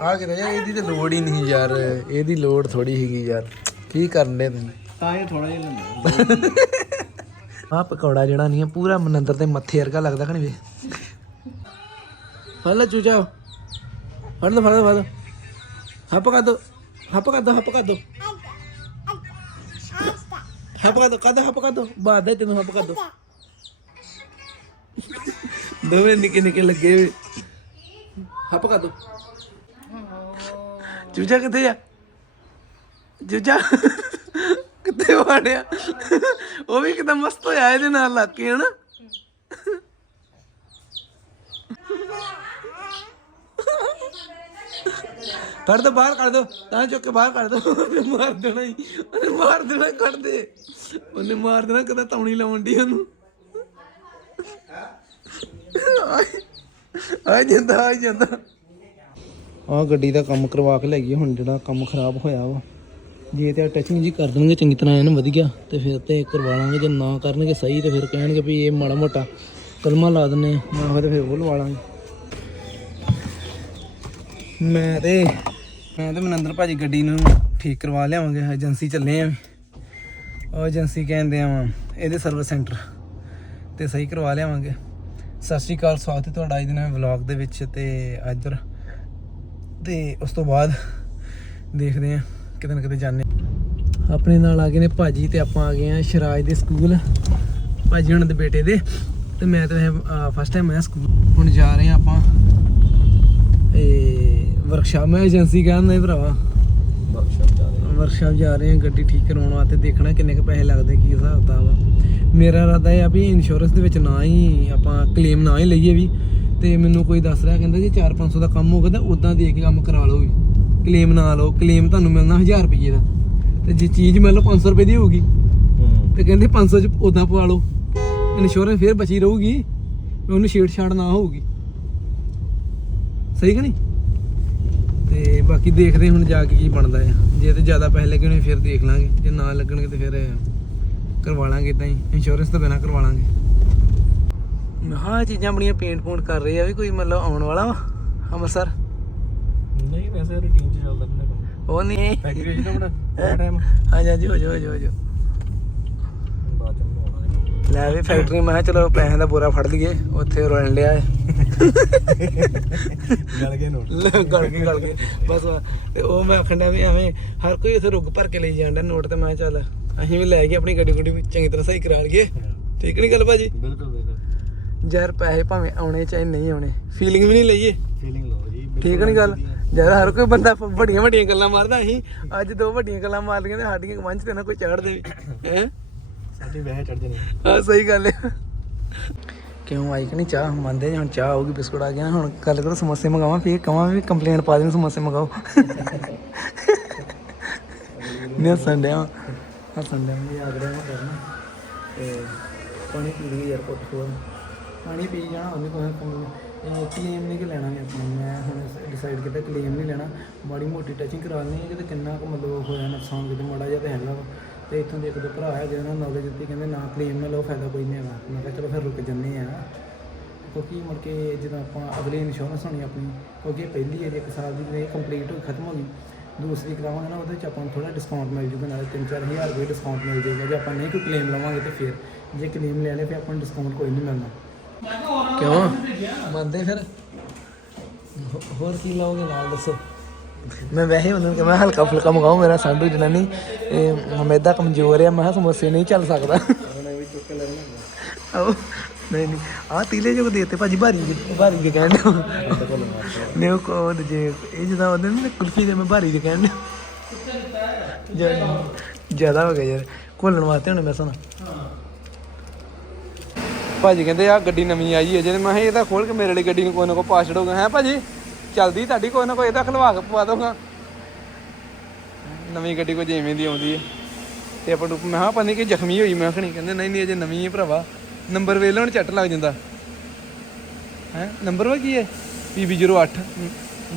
ਆ ਕਿਤੇ ਯਾਰ ਇਹਦੀ ਤੇ ਲੋੜ ਹੀ ਨਹੀਂ ਯਾਰ ਇਹਦੀ ਲੋੜ ਥੋੜੀ ਹੈਗੀ ਯਾਰ। ਕੀ ਕਰਨ ਦੇ ਤੂੰ? ਤਾਂ ਇਹ ਥੋੜਾ ਜਿਹਾ ਲੈਂਦਾ। ਆ ਪਕੌੜਾ ਜਿਹੜਾ ਨਹੀਂ ਹੈ ਪੂਰਾ ਮਨੰਦਰ ਦੇ ਮੱਥੇ ਵਰਗਾ ਲੱਗਦਾ ਖਣੀ ਵੇ? ਫੜ ਲੈ ਚੂਚਾ। ਫੜ ਲੈ ਫੜ ਲੈ ਫੜ ਲੈ। ਹੱਪ ਕਰ ਦੋ ਹੱਪ ਕਰ ਦੋ ਹੱਪ ਕਰ ਦੋ। ਹੱਪ ਕਰ ਦੋ ਕਦ ਹੱਪ ਕਰ ਦੋ। ਬਾਦ ਦੇ ਤੈਨੂੰ ਹੱਪ ਕਰ ਦੋ। ਦੋਵੇਂ ਨਿੱਕੇ ਨਿੱਕੇ ਲੱਗੇ ਹੱਪ ਕਰ ਦੋ। ਜੂਜਾ ਕਿੱਥੇ ਆ? ਜੂਜਾ? ਕਿੱਥੇ ਵਾੜਿਆ? ਉਹ ਵੀ ਕਿਦਾਂ ਮਸਤ ਹੋਇਆ ਇਹਦੇ ਨਾਲ ਲੱਗ ਕੇ, ਹਨਾ? ਕੱਢ ਦੋ, ਬਾਹਰ ਕੱਢ ਦੋ। ਤਾਂ ਚੁੱਕ ਕੇ ਬਾਹਰ ਕੱਢ ਦੋ। ਉਹਨੇ ਮਾਰ ਦੇਣਾ ਹੀ। ਉਹਨੇ ਮਾਰ ਦੇਣਾ, ਕੱਢ ਦੇ। ਉਹਨੇ ਮਾਰ ਦੇਣਾ ਕਦਾ ਤੌਣੀ ਲਾਉਣ ਦੀ ਉਹਨੂੰ। ਆ ਜਾਂਦਾ ਆ ਜਾਂਦਾ। ਆਹ ਗੱਡੀ ਦਾ ਕੰਮ ਕਰਵਾ ਕੇ ਲੈ ਗਈ ਹੁਣ ਜਿਹੜਾ ਕੰਮ ਖਰਾਬ ਹੋਇਆ ਵਾ। ਜੇ ਤੇ ਟੱਚਿੰਗ ਜੀ ਕਰ ਦੇਣਗੇ, ਚੰਗੀ ਤਰ੍ਹਾਂ ਇਹਨੂੰ ਵਧੀਆ, ਤੇ ਫਿਰ ਤੇ ਕਰਵਾ ਲਾਂਗੇ। ਜੇ ਨਾ ਕਰਨਗੇ ਸਹੀ, ਤੇ ਫਿਰ ਕਹਿਣਗੇ ਵੀ ਇਹ ਮਾੜਾ ਮੋਟਾ ਕਲਮਾ ਲਾ ਦਿੰਨੇ ਨਾ ਹੋਵੇ ਫਿਰ ਫਿਰ ਉਹ ਲਵਾ ਲਾਂਗੇ। ਮੈਂ ਤੇ ਮੈਂ ਤੇ ਮਨਿੰਦਰ ਭਾਜੀ ਗੱਡੀ ਨੂੰ ਠੀਕ ਕਰਵਾ ਲਿਆਵਾਂਗੇ ਏਜੰਸੀ ਚੱਲੇ ਆ ਉਹ ਏਜੰਸੀ ਕਹਿੰਦੇ ਆ, ਇਹਦੇ ਸਰਵਿਸ ਸੈਂਟਰ ਤੇ ਸਹੀ ਕਰਵਾ ਲਿਆਵਾਂਗੇ। ਸਤਿ ਸ਼੍ਰੀ ਅਕਾਲ, ਸਵਾਗਤ ਹੈ ਤੁਹਾਡਾ ਅੱਜ ਦੇ ਨਵੇਂ ਵਲੌਗ ਦੇ ਵਿੱਚ ਤੇ ਇੱਧਰ ਤੇ ਉਸ ਤੋਂ ਬਾਅਦ ਦੇਖਦੇ ਆ ਕਿਤੇ ਨਾ ਕਿਤੇ ਜਾਂਦੇ ਹਾਂ। ਆਪਣੇ ਨਾਲ ਆ ਗਏ ਨੇ ਭਾਜੀ ਤੇ ਆਪਾਂ ਆ ਗਏ ਆ ਸ਼ਰਾਜ ਦੇ ਸਕੂਲ, ਭਾਜੀ ਉਹਨਾਂ ਦੇ ਬੇਟੇ ਦੇ। ਤੇ ਮੈਂ ਤਾਂ ਫਸਟ ਟਾਈਮ ਆਇਆ ਸਕੂਲ। ਹੁਣ ਜਾ ਰਹੇ ਆ ਆਪਾਂ। ਇਹ ਵਰਕਸ਼ਾਪ ਮੈਂ ਏਜੰਸੀ ਕਹਿੰਦਾ ਭਰਾਵਾ ਵਰਕਸ਼ਾਪ ਜਾ ਰਹੇ ਵਰਕਸ਼ਾਪ ਜਾ ਰਹੇ ਆ ਗੱਡੀ ਠੀਕ ਕਰਾਉਣ ਵਾਸਤੇ ਦੇਖਣਾ ਕਿੰਨੇ ਕੁ ਪੈਸੇ ਲੱਗਦੇ, ਕੀ ਹਿਸਾਬ ਕਿਤਾਬ ਆ। ਮੇਰਾ ਇਰਾਦਾ ਇਹ ਆ ਵੀ ਇੰਸ਼ੋਰੈਂਸ ਦੇ ਵਿੱਚ ਨਾ ਹੀ ਆਪਾਂ ਕਲੇਮ ਨਾ ਹੀ ਲਈਏ ਵੀ। ਤੇ ਮੈਨੂੰ ਕੋਈ ਦੱਸ ਰਿਹਾ ਕਹਿੰਦਾ ਜੇ 4-500 ਦਾ ਕੰਮ ਹੋਗਾ ਤਾਂ ਉਦਾਂ ਦੇ ਕੇ ਕੰਮ ਕਰਾ ਲਓ ਵੀ। ਕਲੇਮ ਨਾ ਲਓ ਕਲੇਮ ਤੁਹਾਨੂੰ ਮਿਲਣਾ 1000 ਰੁਪਏ ਦਾ। ਤੇ ਜੇ ਚੀਜ਼ ਮੰਨ ਲਓ 500 ਰੁਪਏ ਦੀ ਹੋਊਗੀ ਤੇ ਕਹਿੰਦੇ 500 ਚ ਉਦਾਂ ਪਵਾ ਲਓ। ਇੰਸ਼ੋਰੈਂਸ ਫੇਰ ਬਚੀ ਰਹੂਗੀ ਉਹਨੂੰ ਛੇੜਛਾੜ ਨਾ ਹੋਊਗੀ। ਸਹੀ ਕਿ ਨਹੀਂ? ਤੇ ਬਾਕੀ ਦੇਖਦੇ ਹੁਣ ਜਾ ਕੇ ਕੀ ਬਣਦਾ ਆ। ਜੇ ਤੇ ਜ਼ਿਆਦਾ ਪੈਸੇ ਲੱਗਣੇ ਫਿਰ ਦੇਖ ਲਾਂਗੇ। ਜੇ ਨਾ ਲੱਗਣਗੇ ਤੇ ਫਿਰ ਕਰਵਾ ਲਾਂਗੇ ਇਦਾਂ ਹੀ। ਇੰਸ਼ੋਰੈਂਸ ਤੋਂ ਬਿਨਾ ਕਰਵਾ ਲਾਂਗੇ। ਹਾਂ ਚੀਜ਼ਾਂ ਬੜੀਆਂ ਪੇਂਟ ਪੂੰਟ ਕਰ ਰਹੇ ਆ ਵੀ ਕੋਈ ਮਤਲਬ ਆਉਣ ਵਾਲਾ ਵਾ ਅੰਮ੍ਰਿਤਸਰ? ਨਹੀਂ ਵੈਸੇ ਰੂਟੀਨ ਚ ਚੱਲਦਾ ਰਹਿੰਦਾ ਕੰਮ। ਉਹ ਨਹੀਂ। ਫੈਕਟਰੀ ਚ ਬੜਾ ਟਾਈਮ ਹਾਂ ਜੀ ਹੋ ਜਾ ਹੋ ਜਾ ਹੋ ਜਾ ਲੈ ਵੀ ਫੈਕਟਰੀ ਮੈਂ ਚਲੋ ਪੈਸਿਆਂ ਦਾ ਬੋਰਾ ਫੜ ਲਈਏ ਉੱਥੇ ਰੋਣ ਲਿਆ ਗਲ ਗਏ ਨੋਟ। ਗਲ ਕੇ ਗਲ ਕੇ ਬਸ ਤੇ ਉਹ ਮੈਂ ਆਖਣ ਵੀ ਐਵੇਂ ਹਰ ਕੋਈ ਉੱਥੇ ਰੁੱਗ ਭਰ ਕੇ ਲਈ ਜਾਂਦਾ ਨੋਟ ਤੇ ਮੈਂ ਚੱਲ ਅਸੀਂ ਵੀ ਲੈ ਕੇ ਆਪਣੀ ਗੱਡੀ ਗੁੱਡੀ ਵੀ ਚੰਗੀ ਤਰ੍ਹਾਂ ਸਹੀ ਕਰਾ ਲਈਏ। ਠੀਕ ਨਹੀਂ ਗੱਲ ਭਾਜੀ? ਬਿਲਕੁਲ। ਯਾਰ ਪੈਸੇ ਭਾਵੇਂ ਆਉਣੇ ਚਾਹੇ ਨਹੀਂ ਆਉਣੇ। ਫੀਲਿੰਗ ਵੀ ਨਹੀਂ ਲਈਏ ਫੀਲਿੰਗ ਲਓ ਜੀ ਠੀਕ ਨਹੀਂ ਗੱਲ? ਯਾਰ ਹਰ ਕੋਈ ਬੰਦਾ ਵੱਡੀਆਂ ਵੱਡੀਆਂ ਗੱਲਾਂ ਮਾਰਦਾ ਅਸੀਂ ਅੱਜ ਦੋ ਵੱਡੀਆਂ ਗੱਲਾਂ ਮਾਰ ਲਈਆਂ ਤੇ ਸਾਡੀਆਂ ਕਮੰਚ ਤੇ ਨਾ ਕੋਈ ਚੜ੍ਹ ਦੇ ਹੈ? ਸਾਡੀ ਵਹਿ ਚੜ ਜਣੀ ਹਾਂ ਸਹੀ ਗੱਲ ਹੈ। ਕਿਉਂ ਆਈ ਕਿ ਨਹੀਂ ਚਾਹ? ਮੰਨਦੇ ਜੀ ਹੁਣ ਚਾਹ ਆਊਗੀ ਬਿਸਕੁਟ ਆ ਗਿਆ ਹੁਣ ਗੱਲ ਕਰੋ ਸਮੋਸੇ ਮੰਗਾਵਾਂ? ਫਿਰ ਕਵਾਂ ਵੀ ਕੰਪਲੇਂਟ ਪਾ ਦੇਣ ਸਮੋਸੇ ਮੰਗਾਓ। ਨੇ ਸੰਡਿਆ ਹੱਸਣ ਡਿਆ ਵੀ। ਆਗਰੇ ਮੈਂ ਕਰਨਾ। ਤੇ ਪਾਣੀ ਪੀ ਲਈ ਪੁੱਟ ਕੋਲ ਪਾਣੀ ਪੀ ਜਾਣਾ, ਉਹਨੇ ਕੋਈ ਕੰਮ ਕਲੇਮ ਨਹੀਂ ਕਿ ਲੈਣਾ ਵੀ ਆਪਣਾ ਮੈਂ ਹੁਣ ਡਿਸਾਈਡ ਕੀਤਾ ਕਲੇਮ ਨਹੀਂ ਲੈਣਾ। ਮਾੜੀ ਮੋਟੀ ਟਚਿੰਗ ਕਰਾ ਲੈਣੀ ਹੈ ਕਿਤੇ ਕਿੰਨਾ ਕੁ ਮਤਲਬ ਹੋਇਆ ਨੁਕਸਾਨ ਕਿਤੇ ਮਾੜਾ ਜਿਹਾ ਤਾਂ ਹੈਗਾ ਵਾ। ਤੇ ਇੱਥੋਂ ਦੇ ਇੱਕ ਦੋ ਭਰਾ ਹੈ ਜਿਹਨਾਂ ਨਾਲ ਨੌਲੇਜ ਦਿੱਤੀ, ਕਹਿੰਦੇ ਨਾ ਕਲੇਮ ਨਾ ਲਓ, ਫਾਇਦਾ ਕੋਈ ਨਹੀਂ ਹੈਗਾ। ਮੈਂ ਕਿਹਾ ਚਲੋ ਫਿਰ ਰੁਕ ਜੰਨੇ ਆ ਕਿਉਂਕਿ ਮੁੜ ਕੇ ਜਦੋਂ ਆਪਾਂ ਅਗਲੀ ਇੰਸ਼ੋਰੈਂਸ ਹੋਣੀ ਆਪਣੀ, ਕਿਉਂਕਿ ਪਹਿਲੀ ਹੈ ਜੇ ਇੱਕ ਸਾਲ ਦੀ ਜਿਹੜੀ ਕੰਪਲੀਟ ਹੋ ਖਤਮ ਹੋ ਗਈ। ਦੂਸਰੀ ਕਰਾਵਾਂਗੇ ਨਾ, ਉਹਦੇ ਚ ਆਪਾਂ ਨੂੰ ਥੋੜਾ ਡਿਸਕਾਊਂਟ ਮਿਲ ਜੂਗਾ, ਨਾਲੇ 3-4000 ਰੁਪਏ ਡਿਸਕਾਊਂਟ ਮਿਲ ਜਾਏਗਾ। ਜੇ ਆਪਾਂ ਨਹੀਂ ਕੋਈ ਕਲੇਮ ਲਵਾਂਗੇ ਤੇ ਫਿਰ, ਜੇ ਕਲੇਮ ਲੈਣੇ ਫਿਰ ਆਪਾਂ ਨੂੰ ਡਿਸਕਾਊਂਟ ਕੋਈ ਨਹੀਂ ਮਿਲਣਾ। ਕਿਉਂ? ਮੰਨਦੇ ਫਿਰ। ਹੋ- ਹੋਰ ਕੀ ਲਾਓਗੇ ਨਾਲ ਦੱਸੋ। ਮੈਂ ਵੈਸੇ ਉਹਨਾਂ ਨੂੰ ਕਿ ਮੈਂ ਹਲਕਾ ਫੁਲਕਾ ਮੰਗਾਉ ਮੇਰਾ ਸੰਡੂ ਜਨਾਨੀ। ਇਹ ਮੈਦਾ ਕਮਜ਼ੋਰ ਆ ਮੈਂ ਕਿਹਾ ਸਮੋਸੇ ਨਹੀਂ ਚੱਲ ਸਕਦਾ। ਉਹਨੇ ਵੀ ਚੁੱਕ ਕੇ ਲੈ ਆਹੋ, ਨਹੀਂ ਨਹੀਂ ਆ ਤੀਲੇ ਜੋ ਦੇਤੇ ਭਾਜੀ ਭਾਰੀ ਜਿਹੇ- ਭਾਰੀ ਜਿਹੇ ਕਹਿਣ ਦੇ ਨੇ ਉਹ ਕੋ ਜੇ ਇਹ ਜਿਹਦਾ ਉਹਦੇ ਨੇ ਕੁਲਫੀ ਦੇ ਮੈਂ ਭਾਰੀ ਜਿਹੇ ਕਹਿਣ ਦੇ ਜ਼ਿਆਦਾ ਹੋ ਗਿਆ ਯਾਰ ਘੋਲਣ ਵਾਸਤੇ ਹੁਣ ਮੈਂ ਸੁਣਾ ਭਾਜੀ ਕਹਿੰਦੇ ਆ ਗੱਡੀ ਨਵੀਂ ਆਈ ਹੈ ਜਿਹਦੇ ਮੈਂ ਕਿਹਾ ਇਹਦਾ ਖੋਲ ਕੇ ਮੇਰੇ ਲਈ ਗੱਡੀ ਨੂੰ ਕੋਈ ਨਾ ਕੋਈ ਪਾ ਛੜੋਗਾ ਹੈ ਭਾਜੀ ਚੱਲਦੀ ਤੁਹਾਡੀ ਕੋਈ ਨਾ ਕੋਈ ਇਹਦਾ ਖਲਵਾ ਕੇ ਪਵਾ ਦੋਗਾ ਨਵੀਂ ਗੱਡੀ ਕੋਈ ਜਿਵੇਂ ਦੀ ਆਉਂਦੀ ਹੈ। ਤੇ ਆਪਾਂ ਨੂੰ ਮੈਂ ਕਿਹਾ ਪਤਾ ਨਹੀਂ ਕਿ ਜ਼ਖਮੀ ਹੋਈ ਮੈਂ ਖਣੀ ਕਹਿੰਦੇ ਨਹੀਂ ਨਹੀਂ ਅਜੇ ਨਵੀਂ ਹੈ ਭਰਾਵਾ। ਨੰਬਰ ਵੇਖ ਲਓ ਹੁਣ ਝੱਟ ਲੱਗ ਜਾਂਦਾ। ਹੈ ਨੰਬਰ ਵਾ ਕੀ ਹੈ? PB08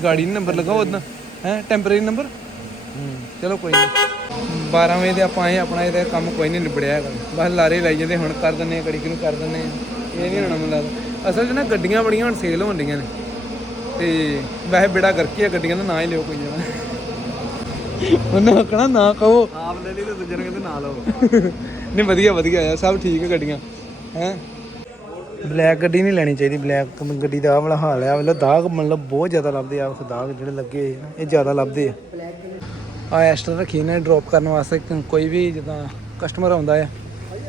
ਗਾੜੀ ਨੰਬਰ ਲਗਾਓ ਉਦੋਂ। ਹੈ ਟੈਂਪਰੇਰੀ ਨੰਬਰ? ਚਲੋ ਕੋਈ ਨਹੀਂ 12 ਵਜੇ ਦੇ ਆਪਾਂ ਆਏ ਆਪਣਾ ਇਹਦਾ ਕੰਮ ਕੋਈ ਨਹੀਂ ਨਿਬੜਿਆ ਹੈਗਾ। ਬਸ ਲਾਰੇ ਲਾਈ ਜਾਂਦੇ ਹੁਣ ਕਰ ਦਿੰਨੇ ਆ ਕੜੀ ਨੂੰ ਕਰ ਦਿੰਨੇ ਆ ਇਹ ਨਹੀਂ ਹੋਣਾ ਮੈਨੂੰ ਅਸਲ 'ਚ ਨਾ ਗੱਡੀਆਂ ਬੜੀਆਂ ਹੁਣ ਸੇਲ ਹੋਣ ਡੀਆਂ ਨੇ। ਤੇ ਵੈਸੇ ਬੇੜਾ ਕਰਕੇ ਆ ਗੱਡੀਆਂ ਦਾ ਨਾਂ ਹੀ ਲਿਓ ਕੋਈ ਜਣਾ ਉਹਨੇ ਕਹਣਾ ਨਾ ਕਹੋ। ਆਪ ਲੈ ਲਈ ਤੇ ਦੂਜੇ ਨੂੰ ਕਹਿੰਦੇ ਨਾ ਲਓ। ਨਹੀਂ ਵਧੀਆ ਵਧੀਆ ਆ ਸਭ ਠੀਕ ਹੈ ਗੱਡੀਆਂ। ਹੈ? ਬਲੈਕ ਗੱਡੀ ਨਹੀਂ ਲੈਣੀ ਚਾਹੀਦੀ ਬਲੈਕ ਗੱਡੀ ਦਾ ਆਹ ਵਾਲਾ ਹਾਲ ਆ। ਵੇਲੇ ਦਾਗ ਮਤਲਬ ਬਹੁਤ ਜ਼ਿਆਦਾ ਲੱਭਦੇ ਆ ਉਸ ਦਾਗ ਜਿਹੜੇ ਲੱਗੇ ਆ ਇਹ ਜ਼ਿਆਦਾ ਲੱਭਦੇ ਆ। ਆ ਐਸਟਰ ਰੱਖੀ ਨੇ ਡ੍ਰੌਪ ਕਰਨ ਵਾਸਤੇ ਕੋਈ ਵੀ ਜਿੱਦਾਂ ਕਸਟਮਰ ਆਉਂਦਾ ਆ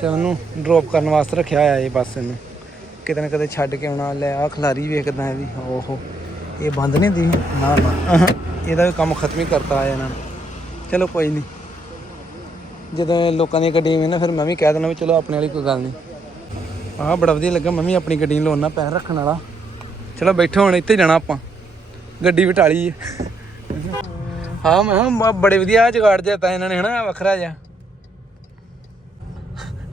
ਤੇ ਉਹਨੂੰ ਡ੍ਰੌਪ ਕਰਨ ਵਾਸਤੇ ਰੱਖਿਆ ਹੋਇਆ ਇਹ ਬੱਸ ਇਹਨੂੰ। ਕਿਤੇ ਨਾ ਕਿਤੇ ਛੱਡ ਕੇ ਆਉਣਾ ਲੈ ਆ ਖਲਾਰੀ ਵੇਖਦਾ ਵੀ ਓਹੋ। ਇਹ ਬੰਦ ਨਹੀਂ ਦੀ ਨਾ ਨਾ। ਇਹਦਾ ਵੀ ਕੰਮ ਖਤਮ ਹੀ ਕਰਤਾ ਆ ਇਹਨਾਂ ਨੇ। ਚਲੋ ਕੋਈ ਨਹੀਂ। ਜਦੋਂ ਲੋਕਾਂ ਦੀਆਂ ਗੱਡੀਆਂ ਵੇਖਣਾ ਫਿਰ ਮੈਂ ਵੀ ਕਹਿ ਦੇਣਾ ਵੀ ਚਲੋ ਆਪਣੇ ਵਾਲੀ ਕੋਈ ਗੱਲ ਨਹੀਂ। ਆਹ ਬੜਾ ਵਧੀਆ ਲੱਗਾ ਮੈਂ ਵੀ ਆਪਣੀ ਗੱਡੀ ਨੂੰ ਲਾਉਣਾ ਪੈਰ ਰੱਖਣ ਵਾਲਾ। ਚਲੋ ਬੈਠੋ ਹੁਣ ਇੱਥੇ ਜਾਣਾ ਆਪਾਂ। ਗੱਡੀ ਵਿਟਾਲੀ ਹੈ ਹਾਂ ਮੈਂ ਕਿਹਾ ਬੜੇ ਵਧੀਆ ਜਗਾੜ ਦਿੱਤਾ ਇਹਨਾਂ ਨੇ ਹਨਾ ਵੱਖਰਾ ਜਿਹਾ।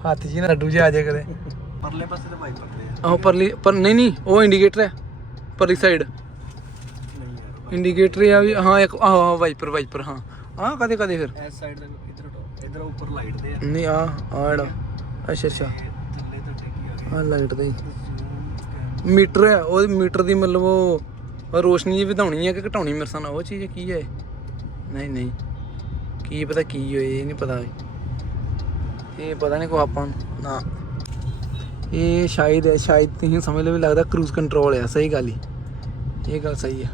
ਹੱਥ ਹੀ ਨਾ ਲੱਡੂ ਜਿਹਾ ਆ ਜਾਏ ਕਦੇ। ਪਰਲੇ ਪਾਸੇ ਤੇ ਬਾਈਕ ਪਰਲੇ ਆਹ ਪਰਲੀ ਪਰ ਨਹੀਂ ਨਹੀਂ ਉਹ ਇੰਡੀਕੇਟਰ ਹੈ ਪਰਲੀ ਸਾਈਡ ਇੰਡੀਕੇਟਰ ਆ ਵੀ ਹਾਂ ਇੱਕ ਆਹ ਵਾਈਪਰ ਵਾਈਪਰ ਹਾਂ। ਆਹ ਕਦੇ ਕਦੇ ਫਿਰ। ਇਸ ਸਾਈਡ ਦੇ ਇਧਰ ਟੋ ਇਧਰ ਉੱਪਰ ਲਾਈਟ ਦੇ ਆ। ਨਹੀਂ ਆ ਆ ਜਿਹੜਾ ਅੱਛਾ ਅੱਛਾ। ਤੇ ਤਾਂ ਆ ਆ ਲਾਈਟ ਦਾ ਮੀਟਰ ਹੈ ਉਹ ਮੀਟਰ ਦੀ ਮਤਲਬ ਉਹ ਉਹ ਰੋਸ਼ਨੀ ਜੀ ਵਧਾਉਣੀ ਹੈ ਕਿ ਘਟਾਉਣੀ ਮੇਰੇ ਸਾਨਾ ਉਹ ਚੀਜ਼ ਕੀ ਹੈ ਨਹੀਂ ਨਹੀਂ। ਕੀ ਪਤਾ ਕੀ ਹੋਏ ਇਹ ਨਹੀਂ ਪਤਾ। ਇਹ ਪਤਾ ਨਹੀਂ ਕੋ ਆਪਾਂ ਨੂੰ, ਨਾ। ਇਹ ਸ਼ਾਇਦ ਹੈ ਸ਼ਾਇਦ ਤੁਸੀਂ ਸਮਝ ਲਓ ਵੀ ਲੱਗਦਾ ਕਰੂਜ਼ ਕੰਟਰੋਲ ਆ, ਸਹੀ ਗੱਲ ਹੀ। ਇਹ ਗੱਲ ਸਹੀ ਆ।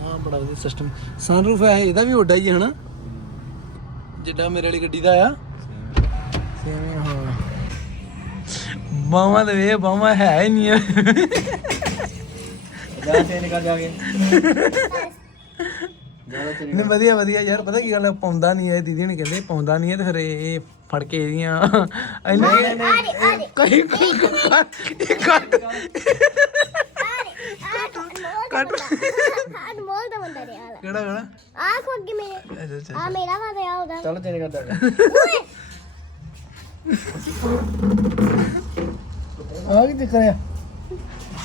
ਹਾਂ ਬੜਾ ਵਧੀਆ ਸਿਸਟਮ ਸਨਰੂਫ ਹੈ ਇਹਦਾ ਵੀ ਓਡਾ ਹੀ ਹੈ ਹਨਾ? ਜਿੱਡਾ ਮੇਰੇ ਵਾਲੀ ਗੱਡੀ ਦਾ ਆ। ਸੇਮ ਹਾਂ ਬਾਵਾ ਤੇ ਵੇ ਬਾਵਾ ਹੈ ਹੀ ਨਹੀਂ ਆ। ਜਾ ਚੇਂਜ ਕਰ ਜਾ ਨਹੀਂ ਵਧੀਆ ਵਧੀਆ ਯਾਰ ਪਤਾ ਕੀ ਗੱਲ ਹੈ ਪਾਉਂਦਾ ਨਹੀਂ ਹੈ ਦੀਦੀ ਨੇ ਕਹਿੰਦੇ ਪਾਉਂਦਾ ਨਹੀਂ ਹੈ ਤੇ ਫਿਰ ਇਹ ਫੜ ਕੇ ਇਹਦੀਆਂ ਇੰਨੇ ਕਈ ਇਹ ਕੱਟ ਕੱਟ ਅਨਮੋਲ ਦਾ ਬੰਦਾ ਰਿਹਾ ਵਾਲਾ। ਕਿਹੜਾ ਕਿਹੜਾ ਆ ਕੋ ਅੱਗੇ ਮੇਰੇ। ਅੱਛਾ ਅੱਛਾ ਆ ਮੇਰਾ ਵਾ ਰਿਹਾ ਉਹਦਾ। ਚਲੋ ਚੇਂਜ ਕਰ ਜਾ ਆ ਕੀ ਚੱਕਰ ਆ?